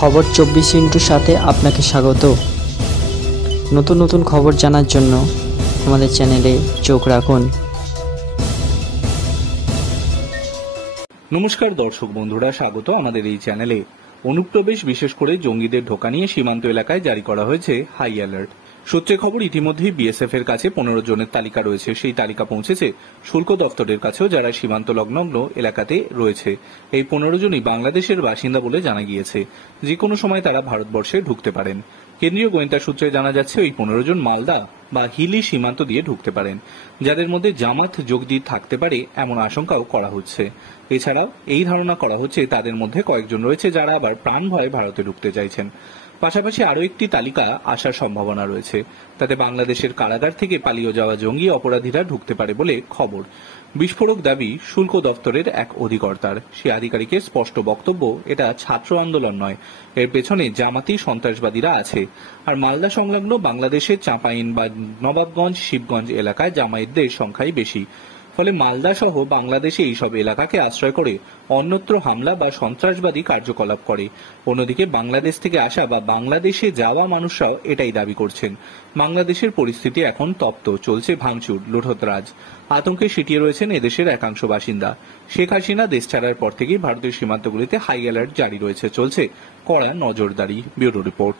খবর 24 সাথে আপনাকে স্বাগত। নতুন নতুন খবর জানার জন্য আমাদের চ্যানেলে চোখ রাখুন। নমস্কার দর্শক বন্ধুরা, স্বাগত আমাদের এই চ্যানেলে। অনুপ্রবেশ, বিশেষ করে জঙ্গিদের ঢোকা নিয়ে সীমান্ত এলাকায় জারি করা হয়েছে হাই অ্যালার্ট। সূত্রে খবর, ইতিমধ্যেই বিএসএফ এর কাছে 15 জনের তালিকা রয়েছে। সেই তালিকা পৌঁছেছে শুল্ক দপ্তরের কাছেও, যারা সীমান্ত সংলগ্ন এলাকাতে রয়েছে। এই 15 জনই বাংলাদেশের বাসিন্দা বলে জানা গিয়েছে। যে কোনো সময় তারা ভারতবর্ষে ঢুকতে পারেন। কেন্দ্রীয় গোয়েন্দা সূত্রে জানা যাচ্ছে, ওই 15 জন মালদা বা হিলি সীমান্ত দিয়ে ঢুকতে পারেন, যাদের মধ্যে জামাত যোগ দিয়ে থাকতে পারে এমন আশঙ্কাও করা হচ্ছে। এছাড়াও এই ধারণা করা হচ্ছে তাদের মধ্যে কয়েকজন রয়েছে যারা আবার প্রাণ ভয়ে ভারতে ঢুকতে চাইছেন। পাশাপাশি আরও একটি তালিকা আসার সম্ভাবনা রয়েছে, তাতে বাংলাদেশের কারাগার থেকে পালিয়ে যাওয়া জঙ্গি অপরাধীরা ঢুকতে পারে বলে খবর। বিস্ফোরক দাবি শুল্ক দপ্তরের এক অধিকর্তার। সে আধিকারিকের স্পষ্ট বক্তব্য, এটা ছাত্র আন্দোলন নয়, এর পেছনে জামাতি সন্ত্রাসবাদীরা আছে। আর মালদা সংলগ্ন বাংলাদেশের চাঁপাইন বা নবাবগঞ্জ, শিবগঞ্জ এলাকায় জামায়াতদের সংখ্যাই বেশি। ফলে মালদা সহ বাংলাদেশে এইসব এলাকাকে আশ্রয় করে অন্যত্র হামলা বা সন্ত্রাসবাদী কার্যকলাপ করে। অন্যদিকে বাংলাদেশ থেকে আসা বা বাংলাদেশে যাওয়া মানুষরাও এটাই দাবি করছেন। বাংলাদেশের পরিস্থিতি এখন তপ্ত, চলছে ভাঙচুর, লুঠতরাজ। আতঙ্কে সিটিয়ে রয়েছেন এদেশের একাংশ বাসিন্দা। শেখ হাসিনা দেশ ছাড়ার পর থেকেই ভারতের সীমান্তগুলিতে হাই অ্যালার্ট জারি রয়েছে, চলছে কড়া নজরদারি। Bureau report.